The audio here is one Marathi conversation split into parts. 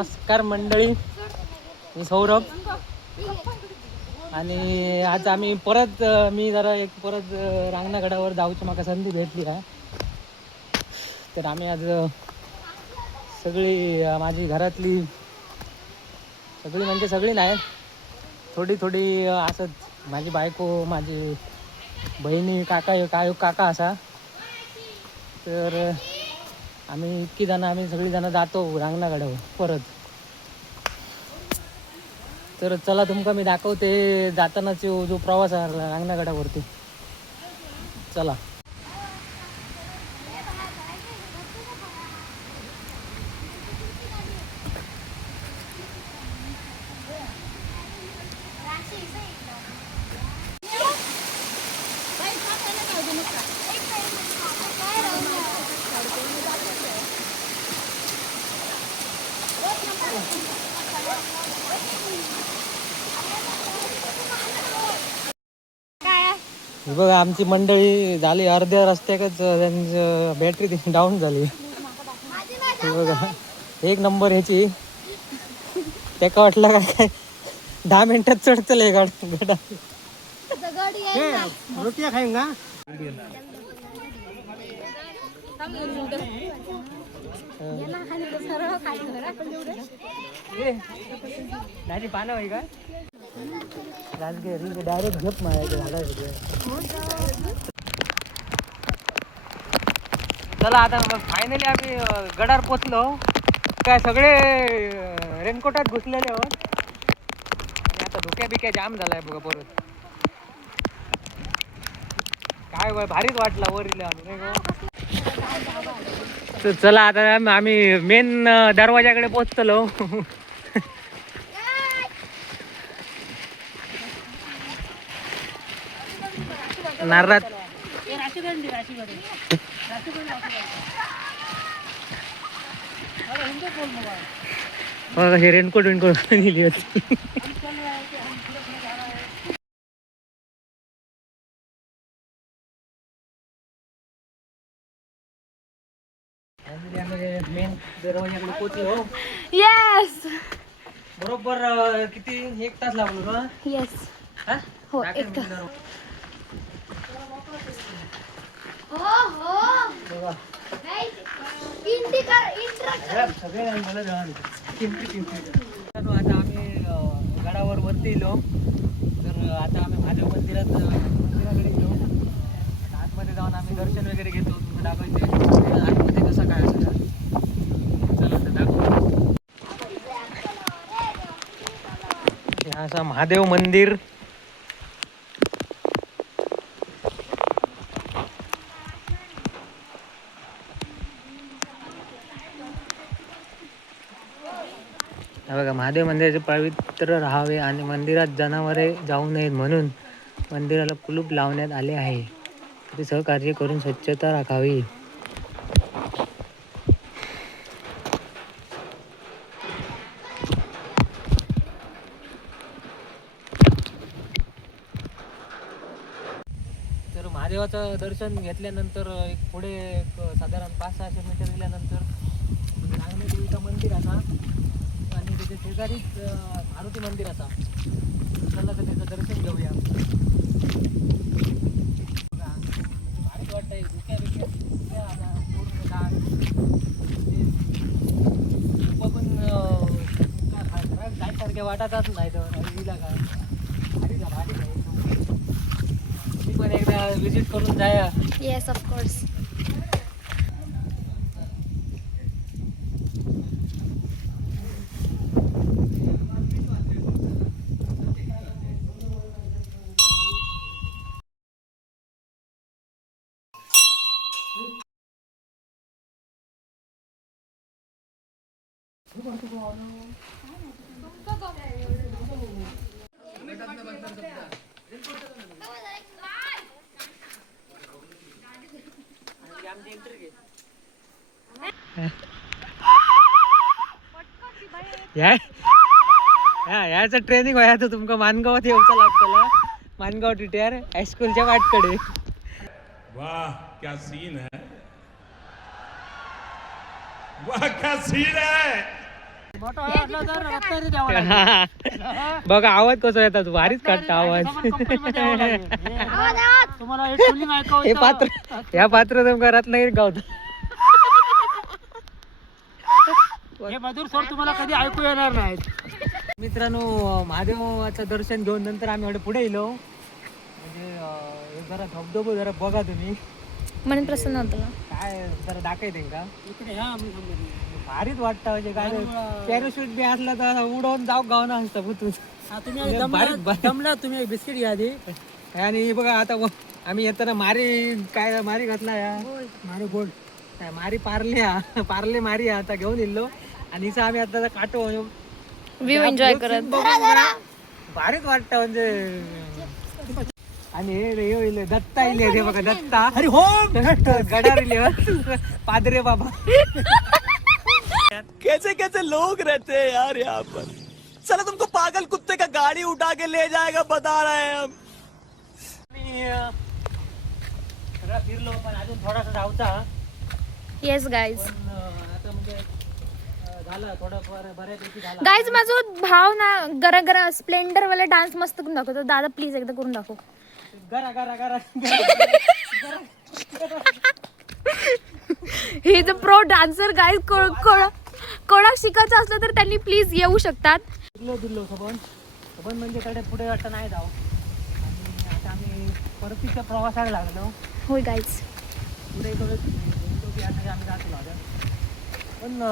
नमस्कार मंडळी, मी सौरभ आणि आज आम्ही परत मी जरा परत रांगणागडावर जाऊची माका संधी भेटली आहे. तर आम्ही आज सगळी माझी घरातली सगळी म्हणजे सगळी नाही, थोडी थोडी असंच माझी बायको, माझी बहिणी, काका असा. तर आम्ही इतकी जण आम्ही सगळी जण जातो रांगणागडावर परत. तर चला तुमका मी दाखवते जातानाचा जो प्रवास आहे रांगणागडावरती. चला. हे बघा आमची मंडळी झाली अर्ध्या रस्त्याकच त्यांची बॅटरी डाऊन झाली. हे बघा एक नंबर ह्याची. त्याका वाटलं काय 10 मिनिटात चढतले गडा. रोटी खाईंगा दाजी पानं होई का राजगिरी डायरेक्ट झोप मारायचे झाला. चला आता मग फायनली आम्ही गडावर पोचलो. काय सगळे रेनकोटात घुसलेले आहोत आणि आता धुक्या बिक्या जाम झालाय बघा परत. काय भारीच वाटला वरील आम्ही. तर चला आता आम्ही मेन दरवाजाकडे पोचलो. नारळात हे रेनकोट दिली होती. मेन दरवाजाकडे पोचलो. येस बरोबर किती 1 तास लागलो ना. येस हो 1 तास. आता आम्ही गडावर वरती येलो. तर आता आम्ही महादेव मंदिराकडे गेलो. आतमध्ये जाऊन आम्ही दर्शन वगैरे घेतो. तुम्ही दाखवायचे आतमध्ये कसं काय असतं. चला तर दाखव. असं महादेव मंदिर. बघा महादेव मंदिराचे पवित्र राहावे आणि मंदिरात जनावरे जाऊ नयेत म्हणून मंदिराला कुलूप लावण्यात आले आहे. ते सहकार्य करून स्वच्छता राखावी. तर महादेवाचं दर्शन घेतल्यानंतर पुढे साधारण 500-600 मीटर गेल्यानंतर नागने देवीचं मंदिर असा आणि त्याच्या शेजारीच मारुती मंदिर असा. चला तर त्याचं दर्शन घेऊया. भारीच वाटतंय. धुक्या पण जायसारख्या वाटतच नाही. तर विला काय भारी भारी पण एकदा विजिट करून जाया. Yes of course. याचं ट्रेनिंग व्हाय तर तुमका मानगावात येऊचा लागतला. मानगाव टिटर हायस्कूलच्या वाटकडे. वाह क्या सीन है, वाह क्या सीन है. मोठा वाटला तर रत्नागिरी द्यावा लागेल. बघा आवाज कसा येतात भारीच काढता आवाज. तुम्हाला हे tuning ऐकावं हे इथं. पात्र या पात्र तुमका रत्नागिरी गावत. हे मधुर स्वर तुम्हाला कधी ऐकू येणार नाहीत. मित्रांनो महादेवाचं दर्शन घेऊन नंतर आम्ही एवढे पुढे गेलो. म्हणजे हे जरा धबधबो जरा बघा तुम्ही मन प्रसन्न होतं. काय जरा दाखवते का इकडे ह्या आम्ही भारीच वाटतं. म्हणजे काय पॅराशूट बी असला तर उडवून जाऊ गावना असतं भूतून. तुम्ही दमला तुम्ही बिस्किट घ्या आधी. आणि बघा आता आम्ही येताना मारी घातला या मारी गोल्ड काय मारी पार्ले मारी आता घेऊन येलो. आणि हिचा आम्ही आता काटो व्ह्यू एन्जॉय करत. भारीच वाटतं म्हणजे. आणि हे दत्ता इले हे बघा दत्ता. अरे हो गडार इले पादरे बाबा. कैसे कैसे लोग रहते हैं यार यहाँ पर. चलो तुमको पागल कुत्ते का गाड़ी उठा के ले जाएगा बता रहे हैं हम. फिरलो पण अजून थोडासा जाऊचा. Yes guys. आता म्हणजे झालं थोडं बऱ्यापैकी झालं. गाईज माझा भाव ना गरा गरा स्प्लेंडर वाला डान्स मस्त करून दाखवतो. दादा प्लीज एकदा करून दाखव. गरा गरा गरा ही द प्रो डान्सर गाईज. कोणाक शिकायचं असलं तर त्यांनी प्लीज येऊ शकतात. दिलो सबन म्हणजे कडे पुढे वाटतं नाही जाऊ. आणि आता आम्ही परतीच्या प्रवासाला लागलो. होय गाईज. पुढे आम्ही जातो आता. पण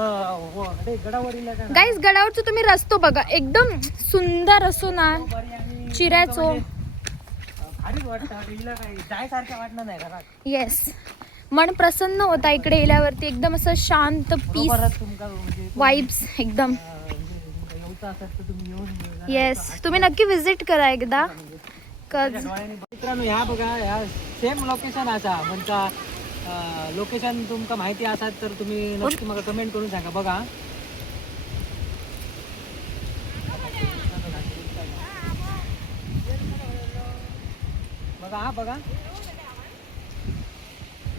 हो गडावरील गाईज गडावरचं तुम्ही रस्तो बघा एकदम सुंदर असो ना. चिऱ्याचो भारीच वाटतं. हिला काय जायसारखं वाटणार नाही घरात. येस. मन प्रसन्न होता इकडे गेल्यावरती. एकदम असं शांत पीस तुमका म्हणजे वाइब्स एकदम. येऊचं असेल तर तुम्ही येऊन येस तुम्ही नक्की विजिट करा एकदा. मित्रांनो ह्या बघा ह्या सेम लोकेशन असा म्हणजे लोकेशन तुमका माहिती असाल तर तुम्ही नक्की मला कमेंट करून सांगा. बघा बघा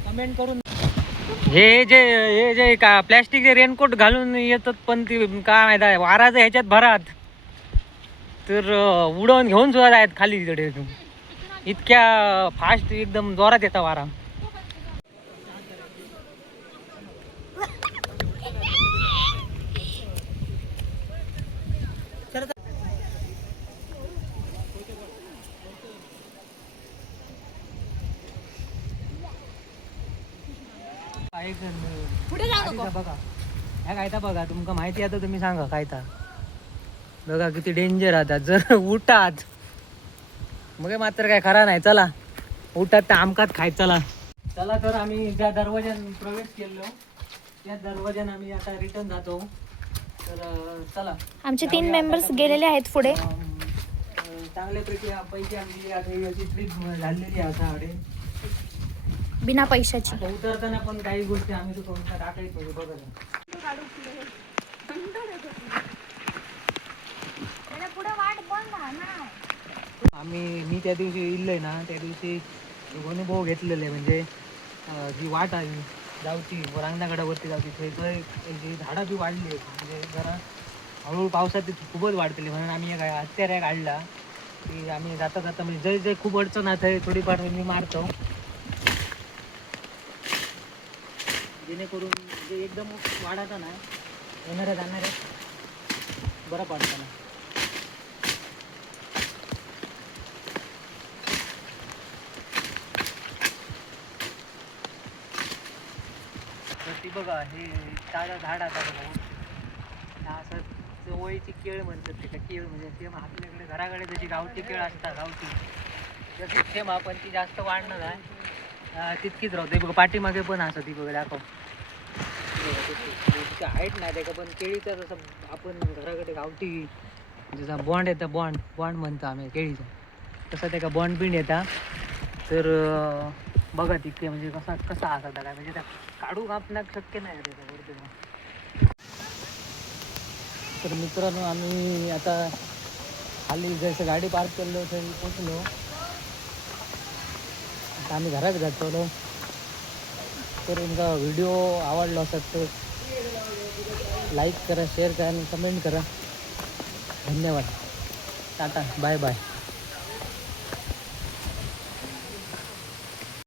कमेंट करून. हे जे का प्लॅस्टिकचे रेनकोट घालून येतात पण ती काय माहिती आहे वाराचं ह्याच्यात भरात तर उडवून घेऊन सुद्धा आहेत खाली तिकडे. इतक्या फास्ट एकदम जोरात येता वारा. बघा ह्या कायता बघा तुमका माहिती आहे तर तुम्ही सांगा कायता. बघा किती डेंजर राहतात जर उठात मग मात्र काय खरा नाही. चला उठात तर आमकाच खाय. चला तर आम्ही ज्या दरवाज्यान प्रवेश केलो त्या दरवाज्याने आम्ही आता रिटर्न जातो. तर चला आमचे 3 मेंबर्स गेलेले आहेत पुढे. चांगल्यापैकी आमची याची ट्रिप झालेली आहे बिना पैशाची. उतरताना पण काही गोष्टी आम्ही तो टाकायचो बघा. मी त्या दिवशी इल्लय ना त्या दिवशी अनुभव घेतलेले म्हणजे जी वाट आहे जाऊची रांगणागडावरती जाऊची जी झाडं बी वाढली आहेत म्हणजे जरा हळूहळू पावसात ती खूपच वाढतली म्हणून आम्ही काय हत्यार काढला की आम्ही जाता म्हणजे जे खूप अडचण आहे थोडीफार मी मारतो जेणेकरून जे एकदम वाढायचा ना येणाऱ्या जाणाऱ्या बरं पडतं ना. तर ती बघा हे झाड आता बघा असं जवळची केळ म्हणतात ते का केळ म्हणजे सेम आपल्याकडे घराकडे जशी गावठी केळ असतात गावठी तशी सेम आपण ती जास्त वाढणार आहे तितकीच राहते बघा. पाठीमागे पण असं ती बघा दाखव तिची हाईट नाही ते का पण केळीचा जसं आपण घराकडे गावठी जसा बॉन्ड येतं बॉन्ड म्हणतो आम्ही केळीचा तसं ते का बॉन्ड बिंड येतात. तर बघा तिथे म्हणजे कसा असा काय म्हणजे त्या काढू कापणं शक्य नाही त्याच्यावरती. तर मित्रांनो आम्ही आता खाली जसं गाडी पार्क केलो तरी पोचलो. आता आम्ही घरात जातो. तर तुमचा व्हिडिओ आवडला असेल तर लाईक करा, शेअर करा आणि कमेंट करा. धन्यवाद. Tata, bye bye.